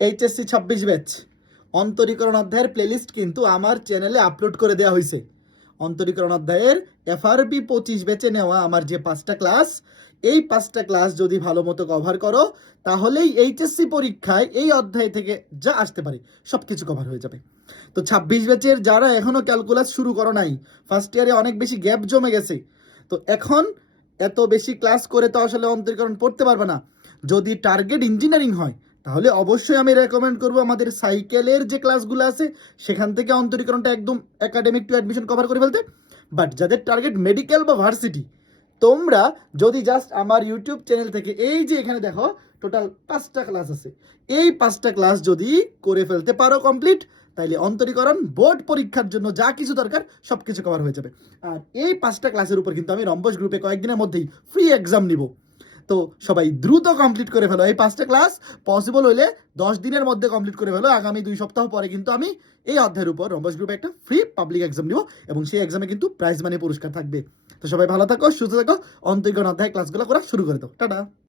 HSC 26 batch অন্তরীকরণ অধ্যায়ের playlist কিন্তু আমার চ্যানেলে আপলোড করে দেওয়া হয়েছে। অন্তরীকরণ অধ্যায়ের এফআরপি 25 ব্যাচে নেওয়া আমার যে 5টা ক্লাস, এই 5টা ক্লাস যদি ভালো মতো কভার করো তাহলেই এইচএসসি পরীক্ষায় এই অধ্যায় থেকে যা আসতে পারে সব কিছু কভার হয়ে যাবে। তো 26 ব্যাচের যারা এখনো ক্যালকুলাস শুরু করো নাই, ফার্স্ট ইয়ারে অনেক বেশি গ্যাপ জমে গেছে, তো এখন এত বেশি ক্লাস করে তো আসলে অন্তরীকরণ পড়তে পারবে না। যদি টার্গেট ইঞ্জিনিয়ারিং হয় তাহলে অবশ্যই আমি রেকমেন্ড করব আমাদের সাইকেলের যে ক্লাসগুলো আছে সেখান থেকে অন্তরীকরণটা একদম একাডেমিক টু অ্যাডমিশন কভার করে ফেলতে। বাট যাদের টার্গেট মেডিকেল বা ভার্সিটি, তোমরা যদি জাস্ট আমার ইউটিউব চ্যানেল থেকে এই যে এখানে দেখো টোটাল 5টা ক্লাস আছে, এই 5টা ক্লাস যদি করে ফেলতে পারো কমপ্লিট, তাইলে অন্তরীকরণ বোর্ড পরীক্ষার জন্য যা কিছু দরকার সব কিছু কভার হয়ে যাবে। আর এই 5টা ক্লাসের উপর কিন্তু আমি রম্বস গ্রুপে কয়েকদিনের মধ্যেই ফ্রি এক্সাম নিব। তো সবাই দ্রুত কমপ্লিট করে ফেলো এই 5টা ক্লাস। পসিবল হইলে 10 দিনের মধ্যে কমপ্লিট করে ফেলো। আগামী 2 সপ্তাহ পরে কিন্তু আমি এই অধ্যায়ের উপর রম্বস গ্রুপে একটা ফ্রি পাবলিক এক্সাম নিব, এবং সেই এক্সামে কিন্তু প্রাইজ মানি পুরস্কার থাকবে। তো সবাই ভালো থাকো, সুস্থ থাকো, অন্তরীকরণ অধ্যায় ক্লাসগুলো করা শুরু করে দাও। টাটা।